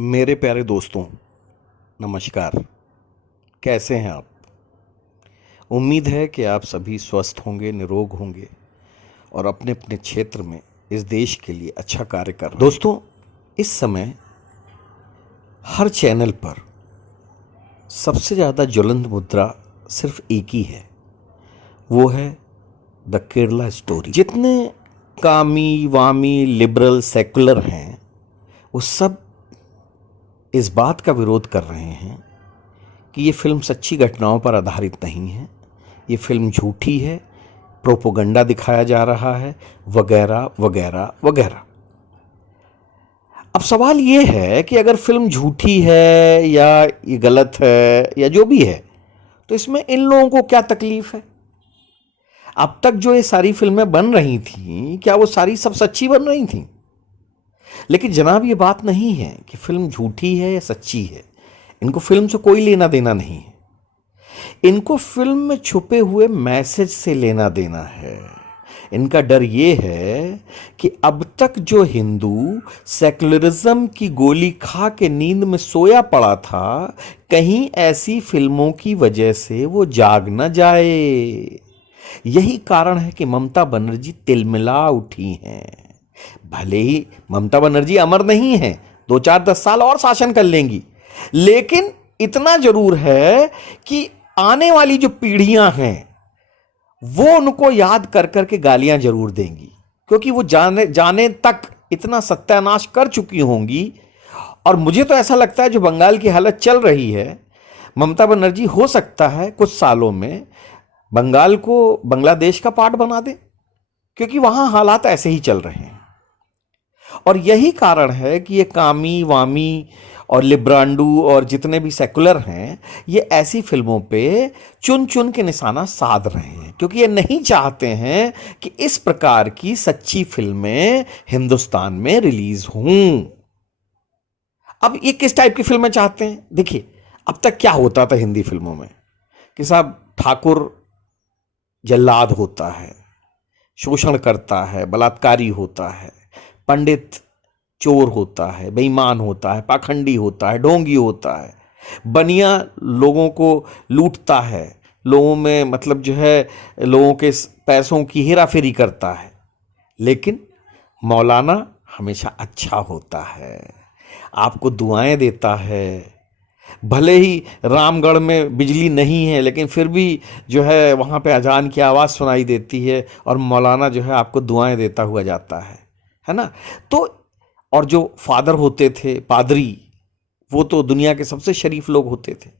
मेरे प्यारे दोस्तों, नमस्कार। कैसे हैं आप? उम्मीद है कि आप सभी स्वस्थ होंगे, निरोग होंगे और अपने अपने क्षेत्र में इस देश के लिए अच्छा कार्य कर रहे हैं। दोस्तों, इस समय हर चैनल पर सबसे ज़्यादा ज्वलंत मुद्रा सिर्फ एक ही है, वो है द केरला स्टोरी। जितने कामी वामी लिबरल सेकुलर हैं वो सब इस बात का विरोध कर रहे हैं कि ये फिल्म सच्ची घटनाओं पर आधारित नहीं है, ये फिल्म झूठी है, प्रोपोगंडा दिखाया जा रहा है, वगैरह वगैरह वगैरह। अब सवाल ये है कि अगर फिल्म झूठी है या ये गलत है या जो भी है, तो इसमें इन लोगों को क्या तकलीफ है? अब तक जो ये सारी फिल्में बन रही थीं, क्या वो सारी सब सच्ची बन रही थीं? लेकिन जनाब, ये बात नहीं है कि फिल्म झूठी है या सच्ची है। इनको फिल्म से कोई लेना देना नहीं है। इनको फिल्म में छुपे हुए मैसेज से लेना देना है। इनका डर ये है कि अब तक जो हिंदू सेकुलरिज्म की गोली खा के नींद में सोया पड़ा था, कहीं ऐसी फिल्मों की वजह से वो जाग न जाए। यही कारण है कि ममता बनर्जी तिलमिला उठी हैं। भले ही ममता बनर्जी अमर नहीं है, 2-4-10 साल और शासन कर लेंगी, लेकिन इतना जरूर है कि आने वाली जो पीढ़ियां हैं वो उनको याद कर करके गालियां जरूर देंगी, क्योंकि वो जाने जाने तक इतना सत्यानाश कर चुकी होंगी। और मुझे तो ऐसा लगता है जो बंगाल की हालत चल रही है, ममता बनर्जी हो सकता है कुछ सालों में बंगाल को बांग्लादेश का पार्ट बना दे, क्योंकि वहां हालात ऐसे ही चल रहे हैं। और यही कारण है कि ये कामी वामी और लिब्रांडू और जितने भी सेकुलर हैं, ये ऐसी फिल्मों पे चुन चुन के निशाना साध रहे हैं, क्योंकि ये नहीं चाहते हैं कि इस प्रकार की सच्ची फिल्में हिंदुस्तान में रिलीज हों। अब ये किस टाइप की फिल्में चाहते हैं? देखिए, अब तक क्या होता था हिंदी फिल्मों में कि साहब ठाकुर जल्लाद होता है, शोषण करता है, बलात्कारी होता है, पंडित चोर होता है, बेईमान होता है, पाखंडी होता है, ढोंगी होता है, बनिया लोगों को लूटता है, लोगों में मतलब जो है लोगों के पैसों की हेराफेरी करता है। लेकिन मौलाना हमेशा अच्छा होता है, आपको दुआएं देता है। भले ही रामगढ़ में बिजली नहीं है, लेकिन फिर भी जो है वहाँ पे अजान की आवाज़ सुनाई देती है और मौलाना जो है आपको दुआएं देता हुआ जाता है ना। तो और जो फादर होते थे, पादरी, वो तो दुनिया के सबसे शरीफ लोग होते थे।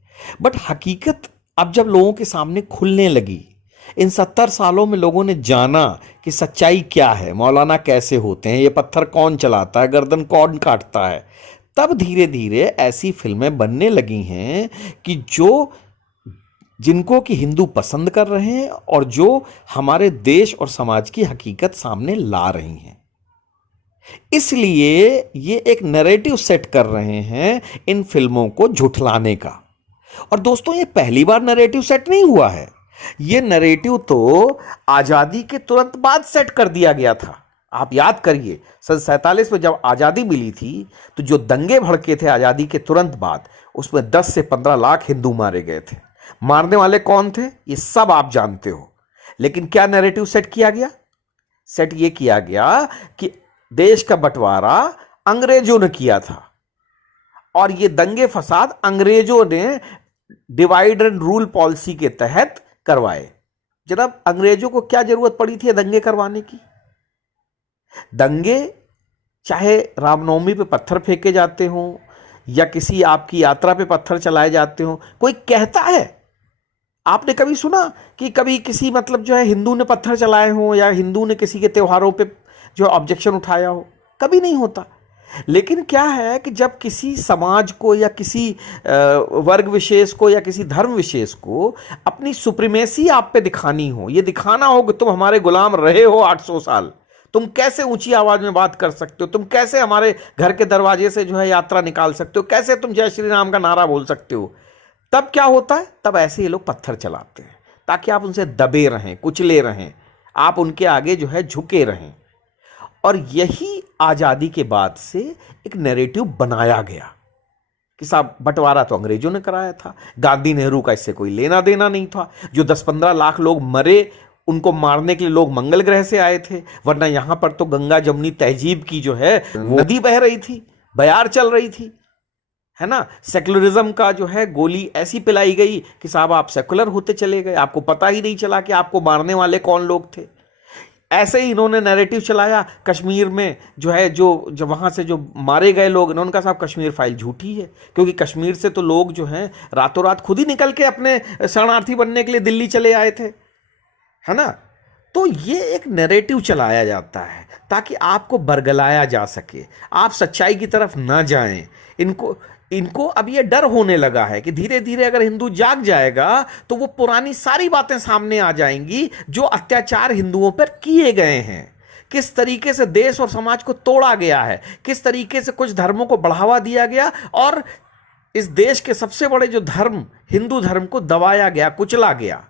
बट हकीकत अब जब लोगों के सामने खुलने लगी, इन 70 सालों में लोगों ने जाना कि सच्चाई क्या है, मौलाना कैसे होते हैं, ये पत्थर कौन चलाता है, गर्दन कौन काटता है, तब धीरे धीरे ऐसी फिल्में बनने लगी हैं कि जो जिनको कि हिंदू पसंद कर रहे हैं और जो हमारे देश और समाज की हकीकत सामने ला रही हैं। इसलिए ये एक नैरेटिव सेट कर रहे हैं इन फिल्मों को झुठलाने का। और दोस्तों, ये पहली बार नैरेटिव सेट नहीं हुआ है। ये नैरेटिव तो आजादी के तुरंत बाद सेट कर दिया गया था। आप याद करिए, सन 47 में जब आजादी मिली थी, तो जो दंगे भड़के थे आजादी के तुरंत बाद, उसमें 10 से 15 लाख हिंदू मारे गए थे। मारने वाले कौन थे ये सब आप जानते हो। लेकिन क्या नैरेटिव सेट किया गया? सेट ये किया गया कि देश का बंटवारा अंग्रेजों ने किया था और ये दंगे फसाद अंग्रेजों ने डिवाइड एंड रूल पॉलिसी के तहत करवाए। जनाब, अंग्रेजों को क्या जरूरत पड़ी थी दंगे करवाने की? दंगे चाहे रामनवमी पे पत्थर फेंके जाते हों या किसी आपकी यात्रा पे पत्थर चलाए जाते हों, कोई कहता है? आपने कभी सुना कि कभी किसी मतलब जो है हिंदू ने पत्थर चलाए हों या हिंदू ने किसी के त्योहारों पे जो ऑब्जेक्शन उठाया हो? कभी नहीं होता। लेकिन क्या है कि जब किसी समाज को या किसी वर्ग विशेष को या किसी धर्म विशेष को अपनी सुप्रीमेसी आप पे दिखानी हो, ये दिखाना हो कि तुम हमारे गुलाम रहे हो 800 साल, तुम कैसे ऊंची आवाज में बात कर सकते हो, तुम कैसे हमारे घर के दरवाजे से जो है यात्रा निकाल सकते हो, कैसे तुम जय श्री राम का नारा बोल सकते हो, तब क्या होता है? तब ऐसे ये लोग पत्थर चलाते हैं ताकि आप उनसे दबे रहें, कुचले रहें, आप उनके आगे जो है झुके रहें। और यही आज़ादी के बाद से एक नैरेटिव बनाया गया कि साहब बंटवारा तो अंग्रेजों ने कराया था, गांधी नेहरू का इससे कोई लेना देना नहीं था। जो 10-15 लाख लोग मरे, उनको मारने के लिए लोग मंगल ग्रह से आए थे, वरना यहां पर तो गंगा जमुनी तहजीब की जो है नदी बह रही थी, बयार चल रही थी, है ना। सेकुलरिज्म का जो है गोली ऐसी पिलाई गई कि साहब आप सेकुलर होते चले गए, आपको पता ही नहीं चला कि आपको मारने वाले कौन लोग थे। ऐसे ही इन्होंने नैरेटिव चलाया कश्मीर में जो है, जो वहां से जो मारे गए लोग, इन्होंने कहा साहब कश्मीर फाइल झूठी है, क्योंकि कश्मीर से तो लोग जो हैं रातों रात खुद ही निकल के अपने शरणार्थी बनने के लिए दिल्ली चले आए थे, है ना। तो ये एक नैरेटिव चलाया जाता है ताकि आपको बरगलाया जा सके, आप सच्चाई की तरफ ना जाएं। इनको अब ये डर होने लगा है कि धीरे धीरे अगर हिंदू जाग जाएगा तो वो पुरानी सारी बातें सामने आ जाएंगी, जो अत्याचार हिंदुओं पर किए गए हैं, किस तरीके से देश और समाज को तोड़ा गया है, किस तरीके से कुछ धर्मों को बढ़ावा दिया गया और इस देश के सबसे बड़े जो धर्म, हिंदू धर्म को दबाया गया, कुचला गया।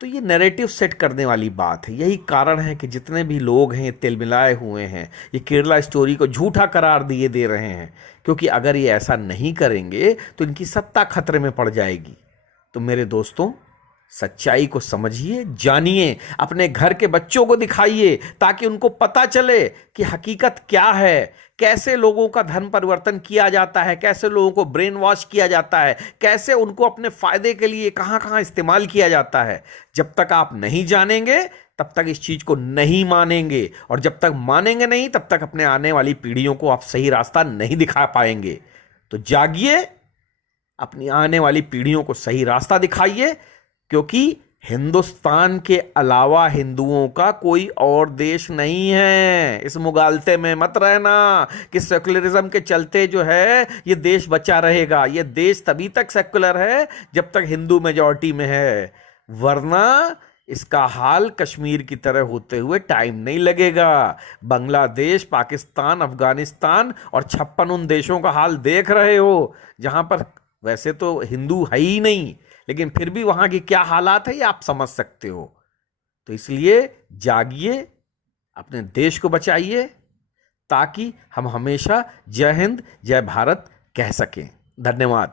तो ये नैरेटिव सेट करने वाली बात है। यही कारण है कि जितने भी लोग हैं तिलमिलाए हुए हैं, ये केरला स्टोरी को झूठा करार दिए दे रहे हैं, क्योंकि अगर ये ऐसा नहीं करेंगे तो इनकी सत्ता खतरे में पड़ जाएगी। तो मेरे दोस्तों, सच्चाई को समझिए, जानिए, अपने घर के बच्चों को दिखाइए ताकि उनको पता चले कि हकीकत क्या है, कैसे लोगों का धर्म परिवर्तन किया जाता है, कैसे लोगों को ब्रेन वॉश किया जाता है, कैसे उनको अपने फायदे के लिए कहां कहां इस्तेमाल किया जाता है। जब तक आप नहीं जानेंगे तब तक इस चीज को नहीं मानेंगे, और जब तक मानेंगे नहीं तब तक अपने आने वाली पीढ़ियों को आप सही रास्ता नहीं दिखा पाएंगे। तो जागिए, अपनी आने वाली पीढ़ियों को सही रास्ता दिखाइए, क्योंकि हिंदुस्तान के अलावा हिंदुओं का कोई और देश नहीं है। इस मुगालते में मत रहना कि सेकुलरिज्म के चलते जो है ये देश बचा रहेगा। ये देश तभी तक सेकुलर है जब तक हिंदू मेजॉरिटी में है, वरना इसका हाल कश्मीर की तरह होते हुए टाइम नहीं लगेगा। बांग्लादेश, पाकिस्तान, अफगानिस्तान और 56 उन देशों का हाल देख रहे हो जहां पर वैसे तो हिंदू है ही नहीं, लेकिन फिर भी वहां की क्या हालात है ये आप समझ सकते हो। तो इसलिए जागिए, अपने देश को बचाइए, ताकि हम हमेशा जय हिंद जय भारत कह सकें। धन्यवाद।